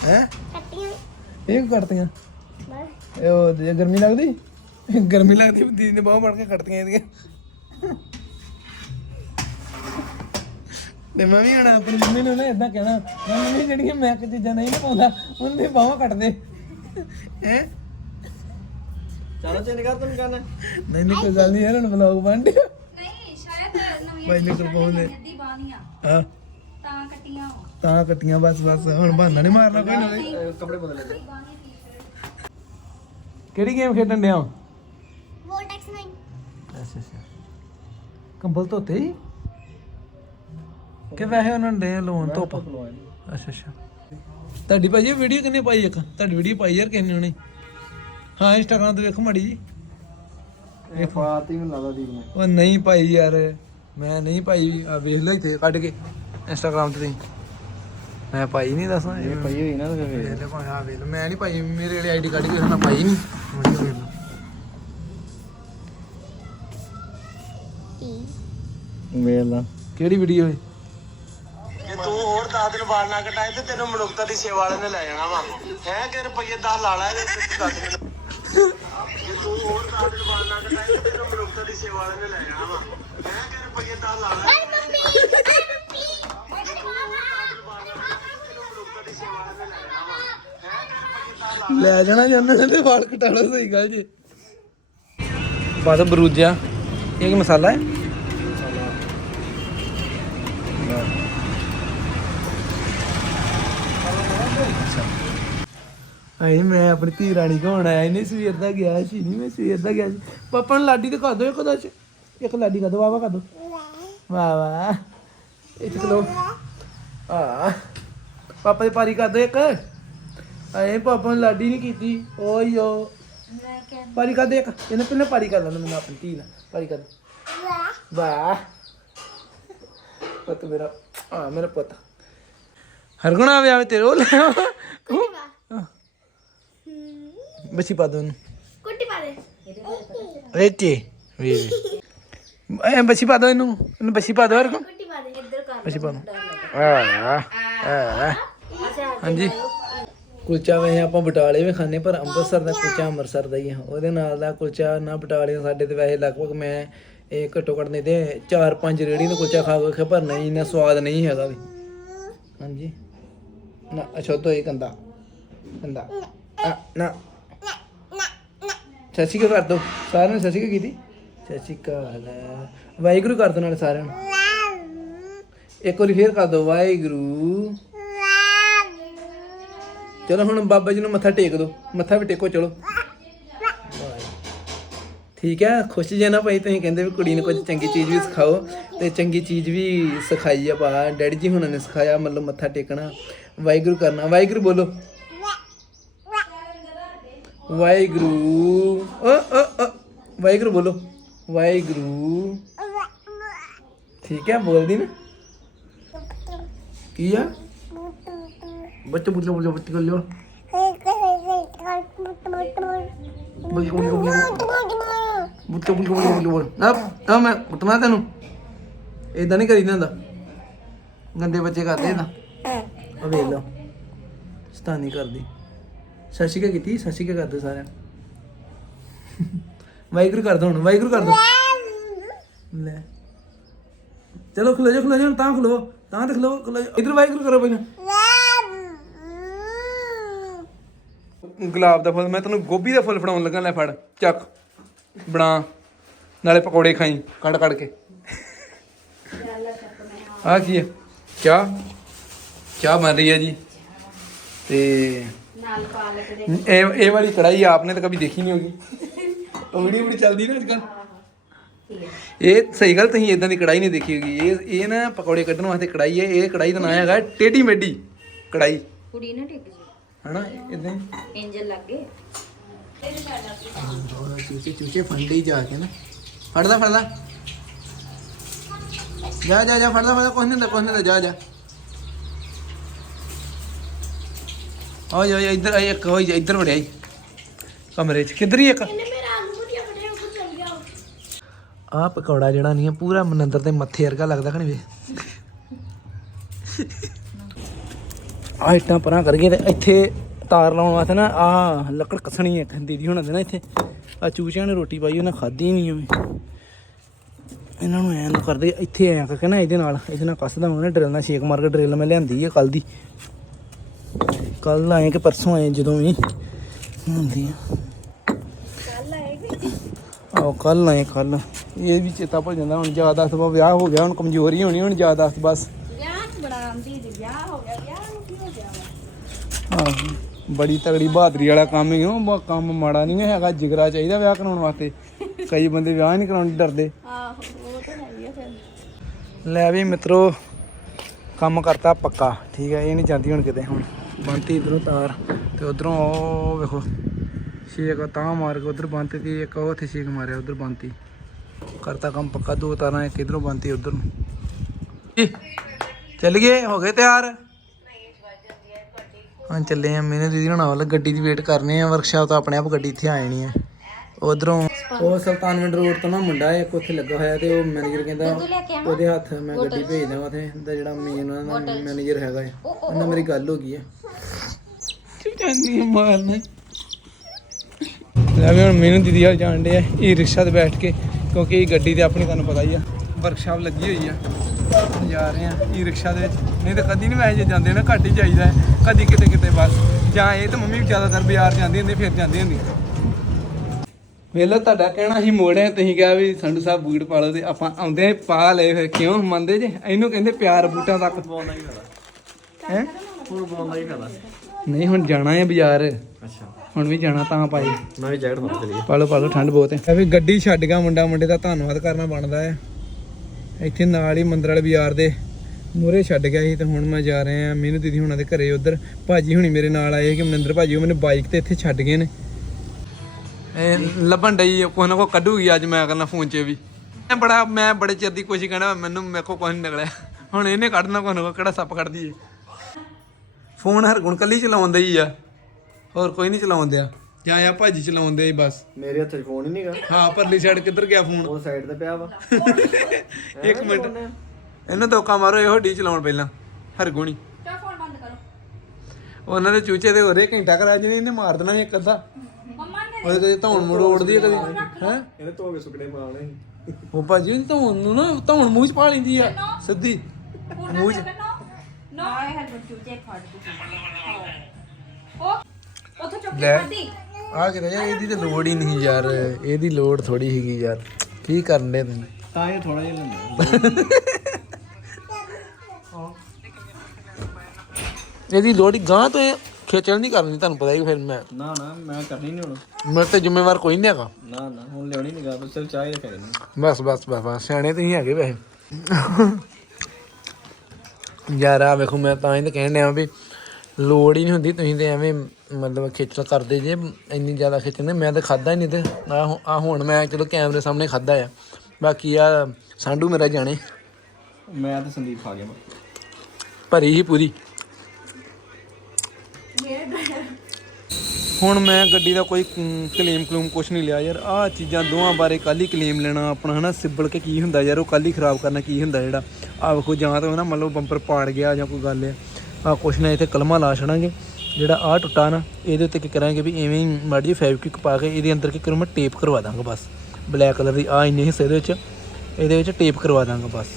ਹੈ? ਕੱਟੀਆਂ। ਇਹ ਕਿਉਂ ਕੱਟਦੀਆਂ ਬਸ। ਇਹ ਉਹ ਜੇ ਗਰਮੀ ਲੱਗਦੀ? ਗਰਮੀ ਲੱਗਦੀ ਦੀਦੀ ਨੇ ਬਾਹ ਫੜ ਕੇ ਕੱਟਦੀਆਂ ਇਹਦੀਆਂ। ਤੇ ਮੈਂ ਵੀ ਹੁਣ ਆਪਣੀ ਮੰਮੀ ਨੂੰ ਨਾ ਇਦਾਂ ਕਹਿਣਾ ਮੈਂ ਮੰਮੀ ਜਿਹੜੀਆਂ ਮੈਂ ਕਿ ਚੀਜ਼ਾਂ ਨਹੀਂ ਨਾ ਪਾਉਂਦਾ ਉਹਦੇ ਬਾਹਾਂ ਕੱਟ ਦੇ। ਹੈ? ਚਲੋ ਚੇਂਜ ਕਰ ਤੈਨੂੰ ਕਹਿੰਦਾ ਨਹੀਂ ਨਹੀਂ ਕੋਈ ਗੱਲ ਨਹੀਂ ਯਾਰ ਹੁਣ ਵਲੌਗ ਬਣ ਡਿਆ ਨਹੀਂ ਸ਼ਾਇਦ ਬਾਈ ਹਾਂ। ਤਾਂ ਕੱਟੀਆਂ ਵਾ ਤਾਂ ਕੱਟੀਆਂ ਬਸ ਬਸ ਹੁਣ ਬਹਾਨਾ ਨਹੀਂ ਮਾਰਨਾ ਕੋਈ ਨਾ ਕੱਪੜੇ ਬਦਲ ਲੈ। ਕਿਹੜੀ ਗੇਮ ਖੇਡਣ ਡਿਆ ਵੋਲਟੈਕਸ 9 ਅੱਛਾ ਅੱਛਾ। ਕੰਬਲ ਧੋਤੇ ਹੀ ਕਿ ਵੈਸੇ ਉਹਨਾਂ ਨੇ ਦੇ ਲੋਨ ਧੁੱਪ ਅੱਛਾ ਅੱਛਾ। ਤੁਹਾਡੀ ਭਾਜੀ ਵੀਡੀਓ ਕਿੰਨੇ ਪਾਈ ਇੱਕ? ਤੁਹਾਡੀ ਵੀਡੀਓ ਪਾਈ ਯਾਰ ਕਿੰਨੇ ਹੋਣੀ ਹਾਂ ਇੰਸਟਾਗ੍ਰਾਮ ਤੇ ਵੇਖੋ ਮਾੜੀ ਜੀ। ਇਹ ਪਾਤੀ ਨੂੰ ਲਾਦਾ ਦੀ ਉਹ ਨਹੀਂ ਪਾਈ ਯਾਰ। ਮੈਂ ਨਹੀਂ ਪਾਈ। ਆ ਵੇਖ ਲੈ ਇੱਥੇ ਕੱਢ ਕੇ ਇੰਸਟਾਗ੍ਰਾਮ ਤੇ। ਮੈਂ ਪਾਈ ਨਹੀਂ ਦੱਸਾਂ। ਇਹ ਪਈ ਹੋਈ ਨਾ ਤੇ ਫਿਰ ਵੇਖ। ਲੈ ਭਾਵੇਂ ਆ ਵੇਖ ਲੈ। ਮੈਂ ਨਹੀਂ ਪਾਈ। ਮੇਰੇ ਵਾਲੀ ਆਈਡੀ ਕੱਢ ਕੇ ਉਹਨਾਂ ਪਾਈ ਨਹੀਂ। ਵੇਖ ਲਾ। ਕਿਹੜੀ ਵੀਡੀਓ ਹੈ ਕਿ ਤੂੰ ਹੋਰ 10 ਦਿਨ ਵਾਲ ਨਾ ਕਟਾਏ ਤੇ ਤੈਨੂੰ ਮਨੁੱਖਤਾ ਦੀ ਸੇਵਾ ਵਾਲੇ ਨੇ ਲੈ ਜਾਣਾ ਵਾ। ਹੈ ਕਿ ਰੁਪਈਏ 10 ਲਾ ਲਾ ਇਹਦੇ ਤੇ ਤੂੰ 10 ਦਿਨ ਕਿ ਤੂੰ ਹੋਰ 10 ਦਿਨ ਵਾਲ ਨਾ ਕਟਾਏ ਤੇ ਤੈਨੂੰ ਮਨੁੱਖਤਾ ਦੀ ਸੇਵਾ ਵਾਲੇ ਨੇ ਲੈ ਜਾਣਾ ਵਾ। ਹੈ ਕਿ ਰੁਪਈਏ 10 ਲਾ ਲਾ ਇਹਦੇ ਤੇ ਤੂੰ 10 ਦਿਨ ਮਨੁੱਖਤਾ ਦੀ ਸੇਵਾ ਵਾਲੇ ਨੇ ਲੈ ਜਾਣਾ ਵਾ। ਹੈ ਕਿ ਰੁਪਈਏ 10 ਲਾ ਲੈ ਜਾਣਾ ਜੀ ਉਹਨਾਂ ਨੇ ਤੇ ਵਾਲ ਕਟਾਣਾ ਸਹੀ ਗੱਲ ਜੀ। ਬਸ ਬਰੂਜਾ ਇਹ ਕੀ ਮਸਾਲਾ ਹੈ? ਆਈ ਮੈਂ ਆਪਣੀ ਧੀ ਰਾਣੀ ਕੋਲ ਆਇਆ ਇਹਨੇ ਸਵੇਰ ਦਾ ਗਿਆ ਸੀ, ਨਹੀਂ ਮੈਂ ਸਵੇਰ ਦਾ ਗਿਆ ਸੀ। ਪਾਪਾ ਨੂੰ ਲਾਡੀ ਦਿਖਾ ਦਿਓ ਇੱਕ ਦੱਸ ਇੱਕ ਲਾਡੀ ਕਾ ਦੋ ਵਾਵਾ ਕਾ ਦੋ ਵਾਹ ਵਾਹ ਇਹ ਚਲੋ ਆ ਪਾਪਾ ਦੀ ਪਾਰੀ ਕਰ ਦੋ ਇੱਕ। ਆਏ, ਪਾਪਾ ਨੇ ਲਾਡੀ ਨਹੀਂ ਕੀਤੀ। ਓਏ ਓ ਪਾਰੀ ਕਰ ਦੇ ਇੱਕ। ਇਹਨੇ ਪਹਿਲਾਂ ਪਾਰੀ ਕਰ ਲੈਣਾ ਮੈਨੂੰ ਆਪਣੀ ਧੀ ਨਾਲ। ਪਾਰੀ ਕਰ ਦੇ। ਵਾਹ। ਪੁੱਤ ਮੇਰਾ ਆ ਮੇਰਾ ਪੁੱਤ। ਹਰਗੁਣਾ ਆਵੇ ਆਵੇ ਤੇਰੇ ਉਹ ਲੈ ਆਵਾ। ਬੱਚੀ ਪਾ ਦੋ ਇਹਨੂੰ ਕੁੱਟੀ ਪਾ ਦੇ ਰੇਚੇ ਵੇ ਵੇ ਐ ਬੱਚੀ ਪਾ ਦੋ ਇਹਨੂੰ ਇਹਨੂੰ ਬੱਚੀ ਪਾ ਦੋ ਹਰਗੁਣ ਕੁੱਟੀ ਪਾ ਦੇ ਇੱਧਰ ਕਰ ਬੱਚੀ ਪਾ ਦੋ ਆ ਆ ਹਾਂਜੀ। ਕੁਲਚਾ ਵੇ ਆਪਾਂ ਬਟਾਲੇ ਵੀ ਖਾਣੇ ਪਰ ਅੰਮ੍ਰਿਤਸਰ ਦਾ ਕੁਲਚਾ ਅੰਮ੍ਰਿਤਸਰ ਦਾ ਹੀ ਆ। ਉਹਦੇ ਨਾਲ ਦਾ ਕੁਲਚਾ ਨਾ ਬਟਾਲੇ ਸਾਡੇ ਤੇ ਵੈਸੇ ਲਗਭਗ ਮੈਂ ਇਹ ਘੱਟੋ ਘੱਟ ਨਹੀਂ ਤੇ ਚਾਰ ਪੰਜ ਰੇੜੀ ਦਾ ਕੁਲਚਾ ਖਾ ਕੇ ਪਰ ਨਹੀਂ ਇੰਨਾ ਸਵਾਦ ਨਹੀਂ ਹੈਗਾ ਵੀ। ਹਾਂਜੀ। ਨਾ ਅਛੋਤੋ ਇਹ ਕੰਦਾ। ਆ ਨਾ। ਸਤਿ ਸ਼੍ਰੀ ਅਕਾਲ ਕਰ ਦੋ ਸਾਰਿਆਂ ਨੂੰ ਸਤਿ ਸ਼੍ਰੀ ਅਕਾਲ ਕੀਤੀ ਸਤਿ ਸ਼੍ਰੀ ਅਕਾਲ। ਵਾਹਿਗੁਰੂ ਕਰ ਦੋ ਨਾਲ ਸਾਰਿਆਂ ਨੂੰ। ਇੱਕ ਵਾਰੀ ਫੇਰ ਕਰ ਦੋ ਵਾਹਿਗੁਰੂ। ਚਲੋ ਹੁਣ ਬਾਬਾ ਜੀ ਨੂੰ ਮੱਥਾ ਟੇਕ ਦੋ ਮੱਥਾ ਵੀ ਟੇਕੋ, ਚਲੋ। ਠੀਕ ਹੈ। ਖੁਸ਼ ਜੇ ਨਾ ਭਾਈ, ਤੁਸੀਂ ਕਹਿੰਦੇ ਵੀ ਕੁੜੀ ਨੂੰ ਕੁਝ ਚੰਗੀ ਚੀਜ਼ ਵੀ ਸਿਖਾਓ ਤੇ ਚੰਗੀ ਚੀਜ਼ ਵੀ ਸਿਖਾਈ ਆ ਪਾ ਡੈਡੀ ਜੀ ਹੁਣਾਂ ਨੇ ਸਿਖਾਇਆ ਮਤਲਬ ਮੱਥਾ ਟੇਕਣਾ। ਵਾਹਿਗੁਰੂ ਕਰਨਾ। ਵਾਹਿਗੁਰੂ ਬੋਲੋ। ਵਾਹਿਗੁਰੂ। ਓ ਓ ਓ ਵਾਹਿਗੁਰੂ ਬੋਲੋ। ਵਾਹਿਗੁਰੂ। ਠੀਕ ਹੈ, ਬੋਲਦੀ ਨਾ। ਕੀ ਆ? ਬੱਚੇ ਬੁੱਲੇ ਬੁੱਲੇ ਬੱਚੇ ਕਰ ਲਿਓ। ਬੱਚੇ ਬੁੱਲੇ ਬੁੱਲੇ ਬੁੱਤੇ ਬੁੱਲੇ। ਨਾ ਨਾ ਮੈਂ ਉਤਨਾ ਤੈਨੂੰ। ਇਦਾਂ ਨਹੀਂ ਕਰੀਦਾ ਹੁੰਦਾ। ਗੰਦੇ ਬੱਚੇ ਕਰਦੇ ਨਾ। ਆ ਵੇਖ ਲਓ। ਸਤਾਨੀ ਕਰਦੀ। ਸਤਿ ਸ਼੍ਰੀ ਅਕਾਲ ਕੀਤੀ ਸਤਿ ਸ਼੍ਰੀ ਅਕਾਲ ਕਰਦੇ ਸਾਰਿਆਂ ਨੂੰ। ਵਾਹਿਗੁਰੂ ਕਰ ਦੋ ਹੁਣ, ਵਾਹਿਗੁਰੂ ਕਰ ਦੋ ਲੈ। ਚਲੋ ਖਲੋ ਜਾ ਖਲੋ ਜਾ ਤਾਂ ਖਲੋ। ਤਾਂ ਤੇ ਖਲੋ ਖਲੋ ਜਾਓ। ਇੱਧਰ ਵਾਹਿਗੁਰੂ ਕਰੋ ਪਹਿਲਾਂ। ਗੁਲਾਬ ਦਾ ਫੁੱਲ, ਮੈਂ ਤੈਨੂੰ ਗੋਭੀ ਦਾ ਫੁੱਲ ਫੜਾਉਣ ਲੱਗਾ, ਲੈ ਫੜ, ਚੱਕ। ਬਣਾ। ਨਾਲੇ ਪਕੌੜੇ ਖਾਈ, ਕੱਢ ਕੱਢ ਕੇ। ਆ ਕੀ ਹੈ ਚਾਹ? ਚਾਹ ਬਣ ਰਹੀ ਹੈ ਜੀ। ਤੇ ਨਾਲ ਪਾਲਕ ਦੇ ਇਹ ਇਹ ਵਾਲੀ ਕੜਾਈ ਆਪਨੇ ਤਾਂ ਕभी ਦੇਖੀ ਨਹੀਂ ਹੋਗੀ। ਉਹ ਵੀਡੀਓ ਬੜੀ ਚੱਲਦੀ ਨਾ ਅੱਜਕੱਲ ਇਹ ਸਹੀ ਗੱਲ ਤੁਸੀਂ ਇਦਾਂ ਦੀ ਕੜਾਈ ਨਹੀਂ ਦੇਖੀ ਹੋਗੀ। ਇਹ ਇਹ ਨਾ ਪਕੌੜੇ ਕੱਢਣ ਵਾਸਤੇ ਕੜਾਈ ਹੈ। ਇਹ ਕੜਾਈ ਦਾ ਨਾਮ ਹੈਗਾ ਟੇਢੀ ਮੇਢੀ ਕੜਾਈ ਕੁੜੀ ਨਾ ਟਿਕ ਜੀ ਹਨਾ? ਇਦਾਂ ਇੰਜਨ ਲੱਗ ਗਏ। ਚੂਚੇ ਚੂਚੇ ਫੰਡੇ ਜਾ ਕੇ ਨਾ। ਫੜਦਾ ਫੜਦਾ। ਜਾ ਜਾ ਜਾ ਫੜਦਾ ਫੜਦਾ। ਕੁਛ ਨਹੀਂ ਹੁੰਦਾ ਕੁਛ ਨਹੀਂ ਹੁੰਦਾ। ਜਾ ਜਾ। ਓਏ ਓਏ ਇੱਧਰ ਆਈ ਇੱਕ ਹੋਈ ਇੱਧਰ ਵੜਿਆ ਈ ਕਮਰੇ 'ਚ। ਕਿੱਧਰ ਹੀ ਇੱਕ? ਮੇਰਾ ਆਲੂ ਭੁਜੀਆ ਫੜਿਆ ਉੱਪਰ ਚੱਲ ਗਿਆ ਆ ਪਕੌੜਾ ਜਿਹੜਾ ਨਹੀਂ ਆ ਪੂਰਾ ਮਨੰਦਰ ਦੇ ਮੱਥੇ ਵਰਗਾ ਲੱਗਦਾ ਕਣੀ ਵੇ। ਆ ਇੱਟਾਂ ਪਰਾਂ ਕਰਕੇ ਤੇ ਇੱਥੇ ਤਾਰ ਲਾਉਣ ਵਾਸਤੇ ਨਾ ਆ ਲੱਕੜ ਕੱਸਣੀ ਹੈ ਦੀਦੀ ਹੁਣਾਂ ਦੇ ਨਾ ਇੱਥੇ। ਆ ਚੂਚਿਆਂ ਨੇ ਰੋਟੀ ਪਾਈ ਉਹਨਾਂ ਖਾਧੀ ਨਹੀਂ ਉਵੇਂ ਇਹਨਾਂ ਨੂੰ ਐਂ ਨੂੰ ਕਰਦੇ ਇੱਥੇ ਐਂ ਕਰਕੇ ਨਾ ਇਹਦੇ ਨਾਲ ਇਹਦੇ ਨਾਲ ਕੱਸਦਾ ਮੈਂ ਨਾ ਡਰਿਲ ਨਾਲ ਛੇਕ ਮਾਰ ਕੇ ਡਰਿਲ ਮੈਂ ਲਿਆਂਦੀ ਹੈ ਕੱਲ ਦੀ। ਕੱਲ ਆਏ ਕਿ ਪਰਸੋਂ ਆਏ ਜਦੋਂ ਵੀ। ਹੁੰਦੀ ਆ। ਆਹ ਕੱਲ ਆਏ ਕੱਲ ਇਹ ਵੀ ਚੇਤਾ ਭੁੱਲ ਜਾਂਦਾ ਹੁਣ ਜ਼ਿਆਦਾ ਸਵਾ ਵਿਆਹ ਹੋ ਗਿਆ ਹੁਣ ਕਮਜ਼ੋਰੀ ਹੋਣੀ ਹੁਣ ਜ਼ਿਆਦਾ ਬਸ। ਵਿਆਹ ਬੜਾ ਆਂਦੀ ਜੀ ਵਿਆਹ ਹੋ ਗਿਆ ਵਿਆਹ ਨੂੰ ਕੀ ਹੋ ਗਿਆ ਆਹੋ ਬੜੀ ਤਗੜੀ ਬਹਾਦਰੀ ਵਾਲਾ ਕੰਮ ਹੀ ਉਹ ਕੰਮ ਮਾੜਾ ਨਹੀਂ ਹੈਗਾ ਜਿਗਰਾ ਚਾਹੀਦਾ ਵਿਆਹ ਕਰਾਉਣ ਵਾਸਤੇ। ਕਈ ਬੰਦੇ ਵਿਆਹ ਨਹੀਂ ਕਰਾਉਣ ਡਰਦੇ। ਆਹੋ ਉਹ ਤਾਂ ਹੈ ਹੀ ਆ ਫਿਰ। ਲੈ ਵੀ ਮਿੱਤਰੋ ਕੰਮ ਕਰਤਾ ਪੱਕਾ ਠੀਕ ਹੈ ਇਹ ਨਹੀਂ ਜਾਂਦੀ ਹੁਣ ਕਿਤੇ ਹੁਣ। ਬੰਤੀ ਇਧਰੋਂ ਤਾਰ ਤੇ ਉਧਰੋਂ ਉਹ ਵੇਖੋ, ਛੇਕ ਤਾਂ ਮਾਰ ਕੇ ਉਧਰ ਬੰਤੀ ਤੇ ਇੱਕ ਉਹ ਉੱਥੇ ਛੇਕ ਮਾਰਿਆ ਉਧਰ ਬੰਤੀ। ਕਰਤਾ ਕੰਮ ਪੱਕਾ, ਦੋ ਤਾਰਾਂ ਇੱਕ ਇਧਰੋਂ ਬੰਤੀ ਉਧਰ ਨੂੰ। ਚੱਲ ਗਏ, ਹੋ ਗਏ ਤਿਆਰ? ਹਾਂ, ਚੱਲੇ ਆ ਮੈਨੇ ਦੀਦੀ ਹੁਣ ਆਵਲ ਗੱਡੀ ਦੀ ਵੇਟ ਕਰਨੀ ਆ ਵਰਕਸ਼ਾਪ ਤਾਂ ਆਪਣੇ ਆਪ ਗੱਡੀ ਇੱਥੇ ਆ ਜਾਣੀ ਆ। ਉਧਰੋਂ ਉਹ ਸੁਲਤਾਨਵਿੰਡ ਰੋਡ ਤੋਂ ਨਾ ਮੁੰਡਾ ਇੱਕ ਉੱਥੇ ਲੱਗਾ ਹੋਇਆ ਤੇ ਉਹ ਮੈਨੇਜਰ ਕਹਿੰਦਾ ਉਹਦੇ ਹੱਥ ਮੈਂ ਗੱਡੀ ਭੇਜ ਦੇਵਾਂ ਉੱਥੇ ਦਾ ਜਿਹੜਾ ਮੇਨ ਉਹਨਾਂ ਦਾ ਮੈਨੇਜਰ ਹੈਗਾ ਹੈ ਉਹਨਾਂ ਮੇਰੀ ਗੱਲ ਹੋ ਗਈ ਹੈ ਚੁਚਾਨੀ ਮਾਰਨਾ ਲੈ ਵੀ ਹੁਣ ਮੈਨੂੰ ਦੀਦੀ ਹਾਲ ਜਾਣ ਦੇ ਆ ਇਹ ਰਿਕਸ਼ਾ ਤੇ ਬੈਠ ਕੇ ਕਿਉਂਕਿ ਇਹ ਗੱਡੀ ਤੇ ਆਪਣੀ ਤੁਹਾਨੂੰ ਪਤਾ ਹੀ ਆ ਵਰਕਸ਼ਾਪ ਲੱਗੀ ਹੋਈ ਆ। ਜਾ ਰਹੇ ਆ ਇਹ ਰਿਕਸ਼ਾ ਦੇ ਵਿੱਚ। ਨਹੀਂ ਤਾਂ ਕਦੀ ਨਹੀਂ ਮੈਂ ਜੇ ਜਾਂਦੇ ਨਾ ਘੱਟ ਹੀ ਜਾਈਦਾ। ਕਦੀ ਕਿਤੇ ਕਿਤੇ ਬਸ। ਜਾਂ ਇਹ ਤਾਂ ਮੰਮੀ ਵੀ ਜ਼ਿਆਦਾਤਰ ਬਾਜ਼ਾਰ ਜਾਂਦੀ ਹੁੰਦੀ ਫਿਰ ਜਾਂਦੀ ਹੁੰਦੀ ਵੇਲੋ ਤੁਹਾਡਾ ਕਹਿਣਾ ਸੀ ਮੋੜਿਆ ਤੁਸੀਂ ਕਿਹਾ ਵੀ ਸੰਧੂ ਸਾਹਿਬ ਬੂਟ ਪਾ ਲਓ ਤੇ ਆਪਾਂ ਆਉਂਦੇ ਪਾ ਲਏ ਫਿਰ ਕਿਉਂ? ਮੰਨਦੇ ਜੇ? ਇਹਨੂੰ ਕਹਿੰਦੇ ਪਿਆਰ ਬੂਟਾਂ ਤੱਕ। ਹੈ ਹੁਣ ਬੋਲਦਾ ਹੀ ਫਾਇਦਾ ਨਹੀਂ ਹੁਣ ਜਾਣਾ ਹੈ ਬਾਜ਼ਾਰ। ਅੱਛਾ। ਹੁਣ ਵੀ ਜਾਣਾ ਤਾਂ ਪਾਈ ਮੈਂ ਵੀ ਜੈਕਟ ਮਾਰ ਚਲੀ ਪਾਲੋ ਪਾਲੋ ਠੰਡ ਬਹੁਤ ਹੈ। ਵੀ ਗੱਡੀ ਛੱਡ ਗਿਆ ਮੁੰਡਾ ਮੁੰਡੇ ਦਾ ਧੰਨਵਾਦ ਕਰਨਾ ਬਣਦਾ ਹੈ। ਇੱਥੇ ਨਾਲ ਹੀ ਮੰਦਰ ਵਾਲੇ ਬਾਜ਼ਾਰ ਦੇ ਮੂਰੇ ਛੱਡ ਗਿਆ ਸੀ ਤੇ ਹੁਣ ਮੈਂ ਜਾ ਰਿਹਾ ਮੈਨੂੰ ਦੀਦੀ ਹੁਣਾਂ ਦੇ ਘਰੇ ਉਧਰ। ਭਾਜੀ ਹੁਣੀ ਮੇਰੇ ਨਾਲ ਆਏ ਕਿ ਮਨਿੰਦਰ ਭਾਜੀ ਉਹ ਮੈਨੂੰ ਬਾਈਕ ਤੇ ਇੱਥੇ ਛੱਡ ਗਏ ਨੇ। ਲੱਭਣ ਡਈ ਕੋਈ ਨਾ ਕੋ ਕੱਢੂਗੀ ਅੱਜ ਮੈਂ ਕਰਨਾ ਫੋਨ 'ਚ ਵੀ। ਮੈਂ ਬੜਾ ਮੈਂ ਬੜੇ ਚਿਰ ਦੀ ਕੋਸ਼ਿਸ਼ ਕਰਨਾ ਮੈਨੂੰ ਮੇਰੇ ਕੋ ਨਹੀਂ ਨਿਕਲਿਆ। ਹੁਣ ਇਹਨੇ ਕੱਢਣਾ ਕੋਈ ਨਾ ਕੋਈ ਕਿਹੜਾ ਸੱਪ ਕੱਢਦੀ ਏ? ਫੋਨ ਹਰ ਗੁਣ ਕੱਲੀ ਚਲਾਉਂਦਾ ਹੀ ਆ। ਹੋਰ ਕੋਈ ਨਹੀਂ ਚਲਾਉਂਦਿਆ। ਜਾਂ ਆ ਭਾਜੀ ਚਲਾਉਂਦੇ ਹੀ ਬਸ। ਮੇਰੇ ਹੱਥ 'ਚ ਫੋਨ ਹੀ ਨਹੀਂਗਾ ਹਾਂ ਪਰਲੀ ਸਾਈਡ ਕਿੱਧਰ ਗਿਆ ਫੋਨ ਉਹ ਸਾਈਡ ਤੇ ਪਿਆ ਵਾ। ਇੱਕ ਮਿੰਟ। ਇਹਨੂੰ ਧੋਕਾ ਮਾਰੋ ਇਹੋ ਡੀ ਚਲਾਉਣ ਪਹਿਲਾਂ। ਹਰਗੁਣੀ ਚਾ ਫੋਨ ਬੰਦ ਕਰੋ। ਉਹਨਾਂ ਦੇ ਚੂਚੇ ਦੇ ਹੋਰੇ ਘੰਟਾ ਕਰਾ ਜਨੇ ਇਹਨੇ ਮਾਰ ਦੇਣਾ ਇੱਕ ਅੱਧਾ। ਉਹਦੇ ਕਦੇ ਧੌਣ ਮੁੜ ਉੜਦੀ ਹੈ ਕਦੇ ਹੈ? ਇਹਨੇ ਧੋ ਕੇ ਸੁੱਕਣੇ ਪਾਉਣੇ ਉਹ ਭਾਜੀ ਉਹਦੀ ਧੌਣ ਨੂੰ ਨਾ ਧੌਣ ਮੂੰਹ ਚ ਪਾ ਲੈਂਦੀ ਆ ਸਿੱਧੀ। ਮੂੰਹ ਚ। ਨੋ। ਨੋ ਆਏ ਹਰ ਬੱਚੂ ਚੇ ਫੜ ਕੇ ਲੈ ਆ ਕਿਤੇ ਯਾਰ ਇਹਦੀ ਤੇ ਲੋੜ ਹੀ ਨਹੀਂ ਯਾਰ ਇਹਦੀ ਲੋੜ ਥੋੜੀ ਹੈਗੀ ਯਾਰ। ਕੀ ਕਰਨ ਦੇ ਤੁਸੀਂ? ਤਾਂ ਇਹ ਥੋੜਾ ਜਿਹਾ ਲੈਂਦਾ ਇਹਦੀ ਲੋੜ ਹੀ ਗਾਂ ਤੋਂ ਇਹ ਖੇਚਲ ਨਹੀਂ ਕਰਨੀ ਤੁਹਾਨੂੰ ਪਤਾ ਹੀ ਫਿਰ ਮੈਂ। ਨਾ ਨਾ ਮੈਂ ਕਰਨੀ ਨਹੀਂ ਹੁਣ। ਮੇਰੇ ਤੇ ਜ਼ਿੰਮੇਵਾਰ ਕੋਈ ਨਹੀਂ ਹੈਗਾ। ਨਾ ਨਾ ਹੁਣ ਲਿਆਉਣੀ ਨਹੀਂ ਗਾ ਬਸ ਸਿਰ ਚਾਹ ਹੀ ਨਹੀਂ ਬਸ ਬਸ ਬਸ ਬਸ ਸਿਆਣੇ ਤੁਸੀਂ ਹੈਗੇ ਵੈਸੇ। ਯਾਰ ਆ ਵੇਖੋ ਮੈਂ ਤਾਂ ਇਹ ਤਾਂ ਕਹਿਣ ਡਿਆ ਵੀ ਲੋੜ ਹੀ ਨਹੀਂ ਹੁੰਦੀ ਤੁਸੀਂ ਤੇ ਐਵੇਂ ਮਤਲਬ ਖੇਚਲ ਕਰਦੇ ਜੇ ਇੰਨੀ ਜ਼ਿਆਦਾ ਖੇਚਲ ਮੈਂ ਤਾਂ ਖਾਦਾ ਹੀ ਨਹੀਂ ਤੇ। ਆ ਆ ਹੁਣ ਮੈਂ ਚਲੋ ਕੈਮਰੇ ਸਾਹਮਣੇ ਖਾਦਾ ਆ। ਬਾਕੀ ਆ ਸਾਂਢੂ ਮੇਰਾ ਜਾਣੇ। ਮੈਂ ਤੇ ਸੰਦੀਪ ਖਾ ਗਿਆ। ਭਰੀ ਹੀ ਪੂਰੀ। ਹੁਣ ਮੈਂ ਗੱਡੀ ਦਾ ਕੋਈ ਕਲੇਮ ਕਲੂਮ ਕੁਛ ਨਹੀਂ ਲਿਆ ਯਾਰ। ਆਹ ਚੀਜ਼ਾਂ ਦੋਵਾਂ ਬਾਰੇ ਕੱਲ ਹੀ ਕਲੇਮ ਲੈਣਾ ਆਪਣਾ, ਹਨਾ? ਸਿੱਬਲ ਕੇ ਕੀ ਹੁੰਦਾ ਯਾਰ, ਉਹ ਕੱਲ ਹੀ ਖਰਾਬ ਕਰਨਾ ਕੀ ਹੁੰਦਾ ਜਿਹੜਾ? ਆ ਵੇਖੋ, ਜਾਂ ਤਾਂ ਨਾ ਮੰਨ ਲਓ ਬੰਪਰ ਪਾੜ ਗਿਆ ਜਾਂ ਕੋਈ ਗੱਲ ਹੈ ਆ ਕੁਛ ਨਾ, ਇੱਥੇ ਕਲਮਾ ਲਾ ਛੜਾਂਗੇ ਜਿਹੜਾ ਆ ਟੁੱਟਾ ਨਾ, ਇਹਦੇ ਉੱਤੇ ਕੀ ਕਰਾਂਗੇ ਵੀ ਐਵੇਂ ਹੀ ਮਾੜੀ ਜਿਹੀ ਫੈਬਰਿਕ ਪਾ ਕੇ ਇਹਦੇ ਅੰਦਰ ਕੀ ਕਰੂੰ ਮੈਂ ਟੇਪ ਕਰਵਾ ਦਾਂਗਾ ਬਸ। ਬਲੈਕ ਕਲਰ ਦੀ ਆ ਇੰਨੇ ਹਿੱਸੇ ਦੇ ਵਿੱਚ, ਇਹਦੇ ਵਿੱਚ ਟੇਪ ਕਰਵਾ ਦਾਂਗਾ ਬਸ।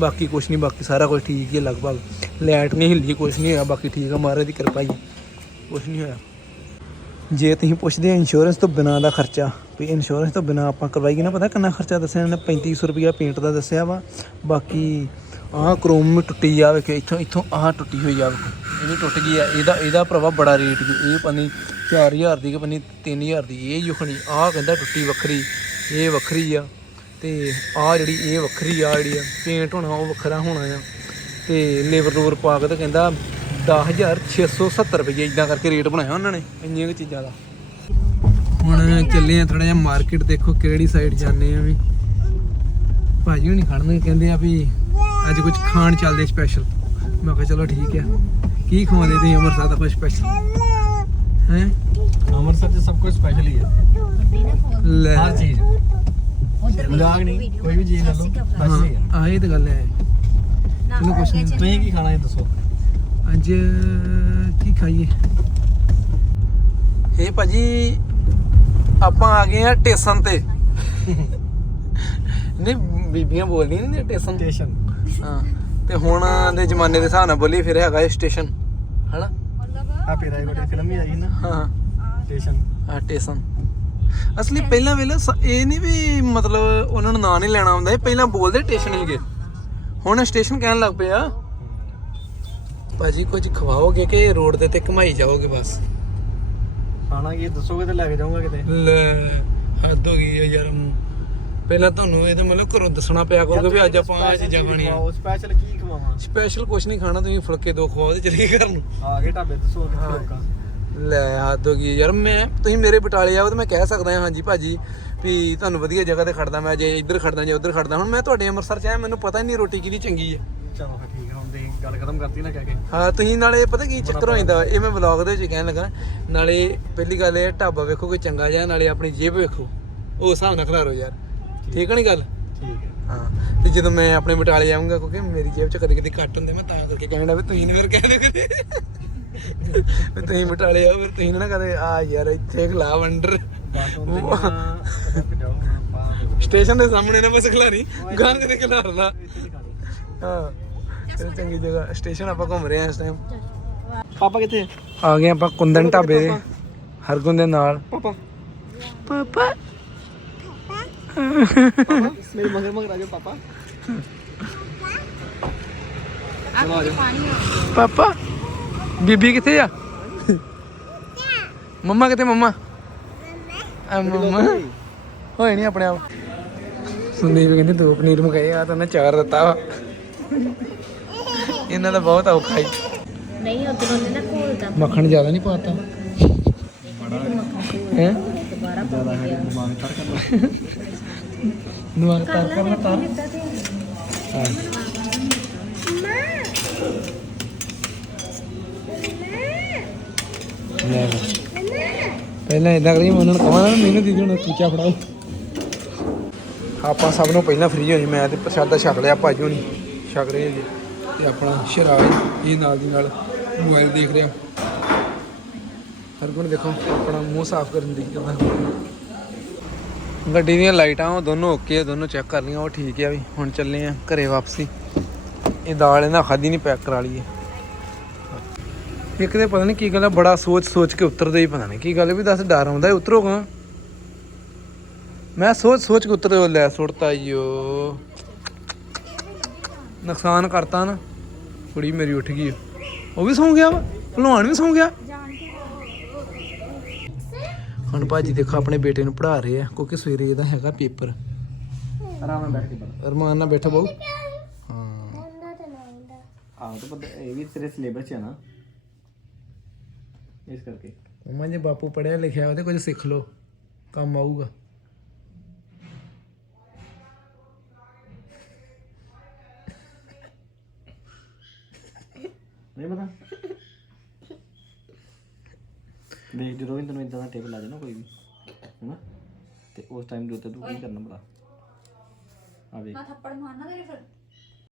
ਬਾਕੀ ਕੁਛ ਨਹੀਂ, ਬਾਕੀ ਸਾਰਾ ਕੁਝ ਠੀਕ ਹੀ ਹੈ ਲਗਭਗ। ਲਾਈਟ ਨਹੀਂ ਹਿੱਲੀ ਕੁਛ ਨਹੀਂ ਹੋਇਆ, ਬਾਕੀ ਠੀਕ ਆ ਮਹਾਰਾਜ ਦੀ ਕਿਰਪਾ ਹੀ ਕੁਛ ਨਹੀਂ ਹੋਇਆ। ਜੇ ਤੁਸੀਂ ਪੁੱਛਦੇ ਆ ਇੰਸ਼ੋਰੈਂਸ ਤੋਂ ਬਿਨਾਂ ਦਾ ਖਰਚਾ, ਵੀ ਇੰਸ਼ੋਰੈਂਸ ਤੋਂ ਬਿਨਾਂ ਆਪਾਂ ਕਰਵਾਈਏ ਨਾ, ਪਤਾ ਕਿੰਨਾ ਖਰਚਾ ਦੱਸਿਆ ਇਹਨੇ 3500 ਰੁਪਇਆ ਪੇਂਟ ਦਾ ਦੱਸਿਆ ਵਾ। ਬਾਕੀ ਆਹ ਕ੍ਰੋਮ ਟੁੱਟੀ ਆ ਵੇਖੋ ਇੱਥੋਂ ਇੱਥੋਂ ਆਹ ਟੁੱਟੀ ਹੋਈ ਆ ਵੇਖੋ ਇਹ ਵੀ ਟੁੱਟ ਗਈ ਆ। ਇਹਦਾ ਇਹਦਾ ਭਰਾਵਾ ਬੜਾ ਰੇਟ ਜੀ ਇਹ ਪਨੀ 4000 ਦੀ ਕਿ ਪਨੀ 3000 ਦੀ। ਇਹ ਯੁਖਣੀ ਆਹ ਕਹਿੰਦਾ ਟੁੱਟੀ ਵੱਖਰੀ। ਇਹ ਵੱਖਰੀ ਆ। ਤੇ ਆਹ ਜਿਹੜੀ ਇਹ ਵੱਖਰੀ ਆ ਜਿਹੜੀ ਆ ਪੇਂਟ ਹੋਣਾ, ਉਹ ਵੱਖਰਾ ਹੋਣਾ ਆ। ਤੇ ਲੇਬਰ ਲੂਬਰ ਪਾ ਕੇ ਤਾਂ ਕਹਿੰਦਾ 10670 ਰੁਪਏ ਇਦਾਂ ਕਰਕੇ ਰੇਟ ਬਣਾਇਆ ਉਹਨਾਂ ਨੇ ਇੰਨੀਆਂ ਕੁ ਚੀਜ਼ਾਂ ਦਾ। ਹੁਣ ਚੱਲੇ ਆ ਥੋੜਾ ਜਿਹਾ ਮਾਰਕੀਟ ਦੇਖੋ ਕਿਹੜੀ ਸਾਈਡ ਜਾਂਦੇ ਆ ਵੀ। ਭਾਜੀ ਹੁਣੀ ਖੜਨਗੇ ਕਹਿੰਦੇ ਆ ਵੀ ਅੱਜ ਕੁਝ ਖਾਣ ਚੱਲਦੇ ਸਪੈਸ਼ਲ ਮੈਂ ਕਿਹਾ ਚਲੋ ਠੀਕ ਆ। ਕੀ ਖਵਾਉਂਦੇ ਤੁਸੀਂ ਅੰਮ੍ਰਿਤਸਰ ਦਾ ਕੁਝ ਸਪੈਸ਼ਲ ਹੈ? ਅੰਮ੍ਰਿਤਸਰ 'ਚ ਸਭ ਕੁਝ ਸਪੈਸ਼ਲ ਹੀ ਹੈ ਲੈ। ਹਰ ਚੀਜ਼। ਮਜ਼ਾਕ ਨਹੀਂ ਕੋਈ ਵੀ ਚੀਜ਼ ਲੈ ਲਓ ਹੀ ਆਹ ਇਹ ਤਾਂ ਗੱਲ ਹੈ। ਚਲੋ ਕੁਛ ਨਹੀਂ। ਤੁਸੀਂ ਕੀ ਖਾਣਾ ਹੈ ਦੱਸੋ? ਅੱਜ ਕੀ ਖਾਈਏ? ਹੇ ਭਾਜੀ ਆਪਾਂ ਆ ਗਏ ਆ ਟੇਸ਼ਨ ਤੇ। ਨਹੀਂ ਬੀਬੀਆਂ ਬੋਲਦੀਆਂ ਨਹੀਂ ਟੇਸ਼ਨ। ਸਟੇਸ਼ਨ ਹਾਂ ਤੇ ਹੁਣ ਦੇ ਜ਼ਮਾਨੇ ਦੇ ਹਿਸਾਬ ਨਾਲ ਬੋਲੀ ਫਿਰ ਹੈਗਾ ਸਟੇਸ਼ਨ। ਹਨਾ? ਆ ਪੇਰਾ ਇਹ ਬੜੀ ਫਿਲਮ ਵੀ ਆਈ ਨਾ। ਹਾਂ ਸਟੇਸ਼ਨ। ਹਾਂ ਟੇਸ਼ਨ। ਅਸਲੀ ਪਹਿਲਾਂ ਵੇਲੇ ਇਹ ਨਹੀਂ ਵੀ ਮਤਲਬ ਉਹਨਾਂ ਨੂੰ ਨਾਂ ਨਹੀਂ ਲੈਣਾ ਆਉਂਦਾ ਇਹ ਪਹਿਲਾਂ ਬੋਲਦੇ ਸਟੇਸ਼ਨ ਹੀਗੇ ਹੁਣ ਸਟੇਸ਼ਨ ਕਹਿਣ ਲੱਗ ਪਏ ਆ ਭਾਜੀ ਕੁਝ ਖਵਾਓਗੇ ਕਿ ਰੋਡ ਦੇ ਤੇ ਘਮਾਈ ਜਾਓਗੇ ਬਸ? ਖਾਣਾ ਕੀ ਦੱਸੋਗੇ ਤੇ ਲੈ ਕੇ ਜਾਊਂਗਾ ਕਿਤੇ? ਲੈ ਹੱਦ ਹੋ ਗਈ ਹੈ ਯਾਰ। ਪਹਿਲਾਂ ਤੁਹਾਨੂੰ ਇਹ ਤਾਂ ਮਤਲਬ ਘਰੋਂ ਦੱਸਣਾ ਪਿਆ ਕਰੂਗਾ ਵੀ ਅੱਜ ਆਪਾਂ ਆ ਚੀਜ਼ਾਂ ਖਾਣੀਆਂ ਸਪੈਸ਼ਲ ਕੀ ਖਵਾਵਾਂ? ਸਪੈਸ਼ਲ ਕੁਝ ਨਹੀਂ ਖਾਣਾ ਤੁਸੀਂ ਫੁਲਕੇ ਦੋ ਖਵਾਓ ਤੇ ਚਲੇ ਘਰ ਨੂੰ। ਆ ਗਏ ਢਾਬੇ ਦੱਸੋ ਰੋਕਾਂ ਲੈ ਹੱਦ ਹੋ ਗਈ ਯਾਰ। ਮੈਂ ਤੁਸੀਂ ਮੇਰੇ ਬਟਾਲੇ ਆਓ ਤਾਂ ਮੈਂ ਕਹਿ ਸਕਦਾ ਹਾਂ ਹਾਂਜੀ ਭਾਜੀ ਵੀ ਤੁਹਾਨੂੰ ਵਧੀਆ ਜਗ੍ਹਾ ਤੇ ਖੜਦਾ ਮੈਂ ਜੇ ਇੱਧਰ ਖੜਦਾ ਜਾਂ ਉੱਧਰ ਖੜਦਾ। ਹੁਣ ਮੈਂ ਤੁਹਾਡੇ ਅੰਮ੍ਰਿਤਸਰ ਚ ਆਇਆ ਮੈਨੂੰ ਪਤਾ ਹੀ ਨਹੀਂ ਰੋਟੀ ਕਿਹਦੀ ਚੰਗੀ ਹੈ ਚਲੋ ਫਿਰ ਗੱਲ ਖਤਮ ਕਰਤੀ ਨਾ ਕਹਿ ਕੇ। ਹਾਂ ਤੁਸੀਂ ਨਾਲੇ ਪਤਾ ਕੀ ਚੱਕਰ ਹੋ ਜਾਂਦਾ ਇਹ ਮੈਂ ਵਲੌਗ ਦੇ ਵਿੱਚ ਕਹਿਣ ਲੱਗਾ। ਨਾਲੇ ਪਹਿਲੀ ਗੱਲ ਇਹ ਢਾਬਾ ਵੇਖੋ ਕੋਈ ਚੰਗਾ ਜਿਹਾ ਨਾਲੇ ਆਪਣੀ ਜੇਬ ਵੇਖੋ। ਉਹ ਹਿਸਾਬ ਨਾਲ ਖਿਲਾਰੋ ਯਾਰ। ਠੀਕ। ਹੈ ਨੀ ਗੱਲ? ਠੀਕ ਹੈ। ਹਾਂ ਤੇ ਜਦੋਂ ਮੈਂ ਆਪਣੇ ਬਟਾਲੇ ਜਾਊਂਗਾ ਕਿਉਂਕਿ ਮੇਰੀ ਜੇਬ ਚ ਕਦੇ ਕਦੇ ਘੱਟ ਹੁੰਦੇ ਮੈਂ ਤਾਂ ਕਰਕੇ ਕਹਿਣਾ ਵੀ ਤੁਸੀਂ ਫਿਰ ਕਹਿ ਦਿਓ ਕਦੇ। ਵੀ ਤੁਸੀਂ ਬਟਾਲੇ ਆਓ ਫਿਰ ਤੁਸੀਂ ਨਾ ਕਦੇ ਆ ਯਾਰ ਇੱਥੇ ਖਲਾ ਵੰਡਰ। ਸਟੇਸ਼ਨ ਦੇ ਸਾਹਮਣੇ ਨਾ ਬਸ ਖਿਲਾਰੀ। ਗਾਂ ਨਹੀਂ ਖਾਣੀ ਹਾਂ। ਚੰਗੀ ਜਗ੍ਹਾ ਸਟੇਸ਼ਨ ਆਪਾਂ ਘੁੰਮ ਰਹੇ ਹਾਂ ਇਸ ਟਾਈਮ ਪਾਪਾ ਕਿੱਥੇ ਆ? ਗਏ ਆਪਾਂ ਕੁੰਦਨ ਢਾਬੇ ਦੇ। ਹਰਗੁਣ ਦੇ ਨਾਲ। ਪਾਪਾ? ਪਾਪਾ। ਪਾਪਾ? ਮੇਰੇ ਮਗਰ ਮਗਰ ਆ ਜਾਓ ਪਾਪਾ। ਚਲੋ ਆ ਜਾਓ। ਪਾਪਾ ਬੀਬੀ ਕਿੱਥੇ ਆ? ਮੰਮਾ ਕਿੱਥੇ ਮੰਮਾ? ਆ ਮੰਮਾ। ਹੋਏ ਨਹੀਂ ਆਪਣੇ ਆਪ। ਸੰਦੀਪ ਕਹਿੰਦੀ ਦੋ ਪਨੀਰ ਮਗਾਏ ਆ ਤਾਂ ਉਹਨੇ ਚਾਰ ਦਿੱਤਾ ਵਾ। ਇਹਨਾਂ ਦਾ ਬਹੁਤ ਔਖਾ ਹੀ। ਨਹੀਂ ਉਧਰੋਂ ਨੇ ਨਾ ਘੋਲਦਾ ਮੱਖਣ ਜ਼ਿਆਦਾ ਨਹੀਂ ਪਾਤਾ ਹੈ? ਦੁਬਾਰਾ ਪਾ ਗਿਆ ਦਿਮਾਗ ਤਰ ਕਰ ਦਿਮਾਗ ਤਾਰ। ਹਾਂ। ਲੈ ਲੈ। ਪਹਿਲਾਂ ਇਦਾਂ ਕਰੀ ਮੈਂ ਉਹਨਾਂ ਨੂੰ ਕਹਾਂ ਨਾ ਮੈਨੂੰ ਦੀਦੀ ਹੁਣ ਕੁਚਾ ਫੜਾਓ। ਆਪਾਂ ਸਭ ਨੂੰ ਪਹਿਲਾਂ ਫ੍ਰੀ ਹੋਈ ਮੈਂ ਤੇ ਪ੍ਰਸ਼ਾਦਾ ਛਕ ਲਿਆ ਭਾਜੀ ਹੁਣੀ ਛਕ ਰਹੇ ਜੀ ਤੇ ਆਪਣਾ ਸ਼ਰਾਬ ਇਹ ਨਾਲ ਦੀ ਨਾਲ ਮੋਬਾਈਲ ਦੇਖ ਰਿਹਾ। ਹਰਗੁਣ ਦੇਖੋ ਆਪਣਾ ਮੂੰਹ ਸਾਫ਼ ਕਰਨ ਦੀ ਕਰਦਾ ਗੱਡੀ ਦੀਆਂ ਲਾਈਟਾਂ ਉਹ ਦੋਨੋਂ ਓਕੇ ਆ ਦੋਨੋਂ ਚੈੱਕ ਕਰ ਲਈਆਂ ਉਹ ਠੀਕ ਆ ਵੀ। ਹੁਣ ਚੱਲੇ ਆ ਘਰੇ ਵਾਪਸੀ। ਇਹ ਦਾਲ ਇਹਨਾਂ ਖਾਦੀ ਨਹੀਂ ਪੈਕ ਕਰਾ ਲਈਏ। ਇੱਕ ਤੇ ਪਤਾ ਨਹੀਂ ਕੀ ਗੱਲ ਆ ਬੜਾ ਸੋਚ ਸੋਚ ਕੇ ਉਤਰਦੇ ਹੀ ਪਤਾ ਨਹੀਂ ਕੀ ਗੱਲ ਵੀ ਦੱਸ ਡਰ ਆਉਂਦਾ ਹੈ, ਉਤਰੋਗਾ ਮੈਂ ਸੋਚ ਸੋਚ ਕੇ ਉਤਰਦੇ ਲੈ ਸੁੱਟਤਾ ਈਓ ਨੁਕਸਾਨ ਕਰਤਾ ਨਾ। ਕੁੜੀ ਮੇਰੀ ਉੱਠ ਗਈ। ਉਹ ਵੀ ਸੌਂ ਗਿਆ ਵਾ? ਭਲਵਾਨ ਵੀ ਸੌਂ ਗਿਆ? ਹੁਣ ਭਾਜੀ ਦੇਖੋ ਆਪਣੇ ਬੇਟੇ ਨੂੰ ਪੜ੍ਹਾ ਰਹੇ ਆ ਕਿਉਂਕਿ ਸਵੇਰੇ ਇਹਦਾ ਹੈਗਾ ਪੇਪਰ। ਆਰਾਮ ਨਾਲ ਬੈਠ ਕੇ ਅਰਮਾਨ ਨਾਲ ਬੈਠੋ ਬਹੁ। ਹਾਂ। ਆਹ ਤਾਂ ਪਤਾ ਇਹ ਵੀ ਤੇਰੇ ਸਿਲੇਬਸ 'ਚ ਹੈ ਨਾ। ਇਸ ਕਰਕੇ। ਮਮਾ ਜੇ ਬਾਪੂ ਪੜਿਆ ਲਿਖਿਆ ਉਹਦੇ ਕੁਝ ਸਿੱਖ ਲਓ। ਕੰਮ ਆਊਗਾ। ਨਹੀਂ ਪਤਾ। ਦੇਖ ਜਦੋਂ ਵੀ ਤੈਨੂੰ ਇਦਾਂ ਦਾ ਟੇਬਲ ਆ ਨਾ ਕੋਈ ਵੀ ਹੈਨਾ? ਤੇ ਉਸ ਟਾਈਮ ਦੇ ਉੱਤੇ ਤੂੰ ਕੀ ਕਰਨਾ ਭਲਾ? ਆ ਵੇਖ। ਥੱਪੜ ਮਾਰਨਾ ਤੇਰੇ ਫਿਰ?